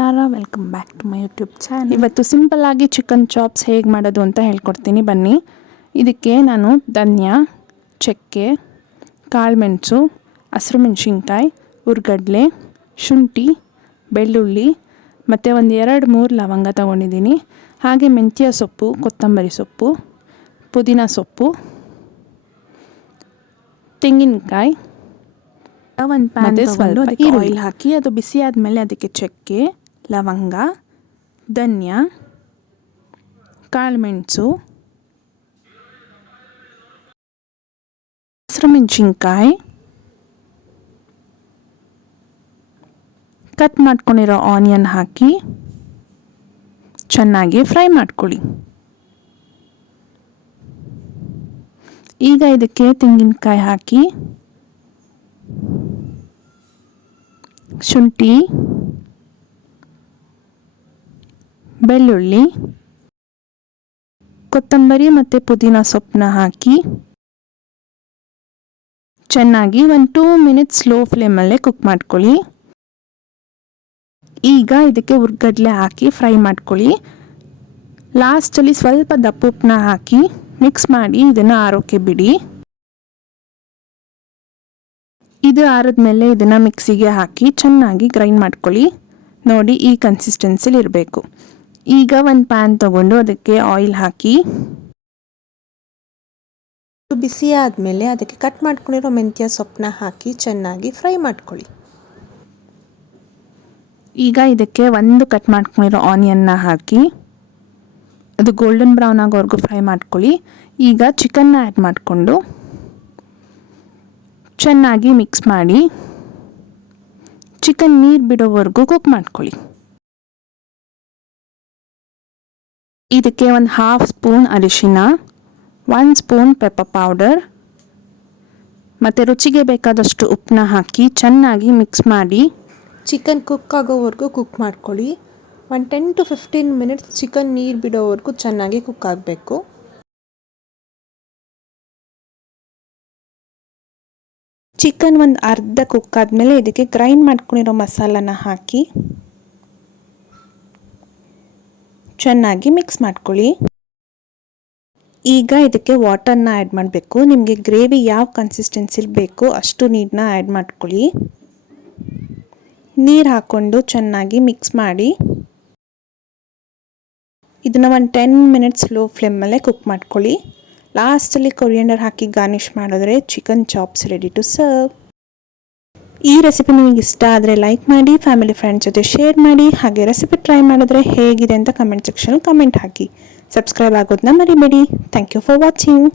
ನಮಸ್ಕಾರ, welcome back to my YouTube channel. ಇವತ್ತು simple ಆಗಿ ಚಿಕನ್ ಚಾಪ್ಸ್ ಹೇಗೆ ಮಾಡೋದು ಅಂತ ಹೇಳ್ಕೊಡ್ತೀನಿ ಬನ್ನಿ. ಇದಕ್ಕೆ ನಾನು ಧನಿಯಾ, ಚಕ್ಕೆ, ಕಾಳುಮೆಣಸು, ಹಸಿರು ಮೆಣಸಿನ್ಕಾಯಿ, ಹುರ್ಗಡ್ಲೆ, ಶುಂಠಿ, ಬೆಳ್ಳುಳ್ಳಿ ಮತ್ತು ಒಂದು 2-3 ಲವಂಗ ತೊಗೊಂಡಿದ್ದೀನಿ. ಹಾಗೆ ಮೆಂತ್ಯ ಸೊಪ್ಪು, ಕೊತ್ತಂಬರಿ ಸೊಪ್ಪು, ಪುದೀನ ಸೊಪ್ಪು, ತೆಂಗಿನಕಾಯಿ, ಒಂದು ಪ್ಯಾನ್ ತಗೊಂಡು ಅದಕ್ಕೆ ಆಯಿಲ್ ಹಾಕಿ ಅದು ಬಿಸಿ ಆದಮೇಲೆ ಅದಕ್ಕೆ ಚಕ್ಕೆ, ಲವಂಗ, ಧನಿಯಾ, ಕಾಳುಮೆಣಸು, ಹಸಿರು ಮೆಣಸಿನ್ಕಾಯಿ, ಕಟ್ ಮಾಡ್ಕೊಂಡಿರೋ ಆನಿಯನ್ ಹಾಕಿ ಚೆನ್ನಾಗಿ ಫ್ರೈ ಮಾಡ್ಕೊಳ್ಳಿ. ಈಗ ಇದಕ್ಕೆ ತೆಂಗಿನಕಾಯಿ ಹಾಕಿ ಶುಂಠಿ, ಬೆಳ್ಳುಳ್ಳಿ, ಕೊತ್ತಂಬರಿ ಮತ್ತು ಪುದೀನ ಸೊಪ್ಪನ್ನ ಹಾಕಿ ಚೆನ್ನಾಗಿ 1-2 ಮಿನಿಟ್ಸ್ ಸ್ಲೋ ಫ್ಲೇಮಲ್ಲೇ ಕುಕ್ ಮಾಡ್ಕೊಳ್ಳಿ. ಈಗ ಇದಕ್ಕೆ ಹುರ್ಗಡ್ಲೆ ಹಾಕಿ ಫ್ರೈ ಮಾಡ್ಕೊಳ್ಳಿ. ಲಾಸ್ಟಲ್ಲಿ ಸ್ವಲ್ಪ ದಪ್ಪ ಉಪ್ಪನ್ನ ಹಾಕಿ ಮಿಕ್ಸ್ ಮಾಡಿ ಇದನ್ನು ಆರೋಕ್ಕೆ ಬಿಡಿ. ಇದು ಆರಿದ್ಮೇಲೆ ಇದನ್ನು ಮಿಕ್ಸಿಗೆ ಹಾಕಿ ಚೆನ್ನಾಗಿ ಗ್ರೈಂಡ್ ಮಾಡ್ಕೊಳ್ಳಿ. ನೋಡಿ, ಈ ಕನ್ಸಿಸ್ಟೆನ್ಸಿಲಿ ಇರಬೇಕು. ಈಗ ಒಂದು ಪ್ಯಾನ್ ತಗೊಂಡು ಅದಕ್ಕೆ ಆಯಿಲ್ ಹಾಕಿ ಬಿಸಿ ಆದಮೇಲೆ ಅದಕ್ಕೆ ಕಟ್ ಮಾಡ್ಕೊಂಡಿರೋ ಮೆಂತ್ಯ ಸೊಪ್ಪನ್ನ ಹಾಕಿ ಚೆನ್ನಾಗಿ ಫ್ರೈ ಮಾಡ್ಕೊಳ್ಳಿ. ಈಗ ಇದಕ್ಕೆ ಒಂದು ಕಟ್ ಮಾಡ್ಕೊಂಡಿರೋ ಆನಿಯನ್ನ ಹಾಕಿ ಅದು ಗೋಲ್ಡನ್ ಬ್ರೌನ್ ಆಗೋವರೆಗೂ ಫ್ರೈ ಮಾಡ್ಕೊಳ್ಳಿ. ಈಗ ಚಿಕನ್ನ ಆ್ಯಡ್ ಮಾಡಿಕೊಂಡು ಚೆನ್ನಾಗಿ ಮಿಕ್ಸ್ ಮಾಡಿ ಚಿಕನ್ ನೀರು ಬಿಡೋವರೆಗೂ ಕುಕ್ ಮಾಡ್ಕೊಳ್ಳಿ. ಇದಕ್ಕೆ ಒಂದು 1/2 ಸ್ಪೂನ್ ಅರಿಶಿನ, 1 ಸ್ಪೂನ್ ಪೆಪ್ಪರ್ ಪೌಡರ್ ಮತ್ತು ರುಚಿಗೆ ಬೇಕಾದಷ್ಟು ಉಪ್ಪನ್ನ ಹಾಕಿ ಚೆನ್ನಾಗಿ ಮಿಕ್ಸ್ ಮಾಡಿ ಚಿಕನ್ ಕುಕ್ ಆಗೋವರೆಗೂ ಕುಕ್ ಮಾಡ್ಕೊಳ್ಳಿ. 10 to 15 ಮಿನಿಟ್ಸ್ ಚಿಕನ್ ನೀರು ಬಿಡೋವರೆಗೂ ಚೆನ್ನಾಗಿ ಕುಕ್ ಆಗಬೇಕು. ಚಿಕನ್ ಒಂದು ಅರ್ಧ ಕುಕ್ ಆದಮೇಲೆ ಇದಕ್ಕೆ ಗ್ರೈಂಡ್ ಮಾಡ್ಕೊಂಡಿರೋ ಮಸಾಲನ ಹಾಕಿ ಚೆನ್ನಾಗಿ ಮಿಕ್ಸ್ ಮಾಡ್ಕೊಳ್ಳಿ. ಈಗ ಇದಕ್ಕೆ ವಾಟರ್ನ ಆ್ಯಡ್ ಮಾಡಬೇಕು. ನಿಮಗೆ ಗ್ರೇವಿ ಯಾವ ಕನ್ಸಿಸ್ಟೆನ್ಸಿಲಿ ಬೇಕೋ ಅಷ್ಟು ನೀರನ್ನ ಆ್ಯಡ್ ಮಾಡ್ಕೊಳ್ಳಿ. ನೀರು ಹಾಕ್ಕೊಂಡು ಚೆನ್ನಾಗಿ ಮಿಕ್ಸ್ ಮಾಡಿ ಇದನ್ನು ಒಂದು 10 ಮಿನಿಟ್ಸ್ ಸ್ಲೋ ಫ್ಲೇಮಲ್ಲೇ ಕುಕ್ ಮಾಡ್ಕೊಳ್ಳಿ. ಲಾಸ್ಟಲ್ಲಿ ಕೊರಿಯಂಡರ್ ಹಾಕಿ ಗಾರ್ನಿಷ್ ಮಾಡಿದ್ರೆ chicken chops ready to serve. ಈ ರೆಸಿಪಿ ನಿಮಗೆ ಇಷ್ಟ ಆದರೆ ಲೈಕ್ ಮಾಡಿ, ಫ್ಯಾಮಿಲಿ ಫ್ರೆಂಡ್ಸ್ ಜೊತೆ ಶೇರ್ ಮಾಡಿ. ಹಾಗೆ ರೆಸಿಪಿ ಟ್ರೈ ಮಾಡಿದ್ರೆ ಹೇಗಿದೆ ಅಂತ ಕಮೆಂಟ್ ಸೆಕ್ಷನಲ್ಲಿ ಕಮೆಂಟ್ ಹಾಕಿ. ಸಬ್ಸ್ಕ್ರೈಬ್ ಆಗೋದನ್ನ ಮರಿಬೇಡಿ. Thank you for watching.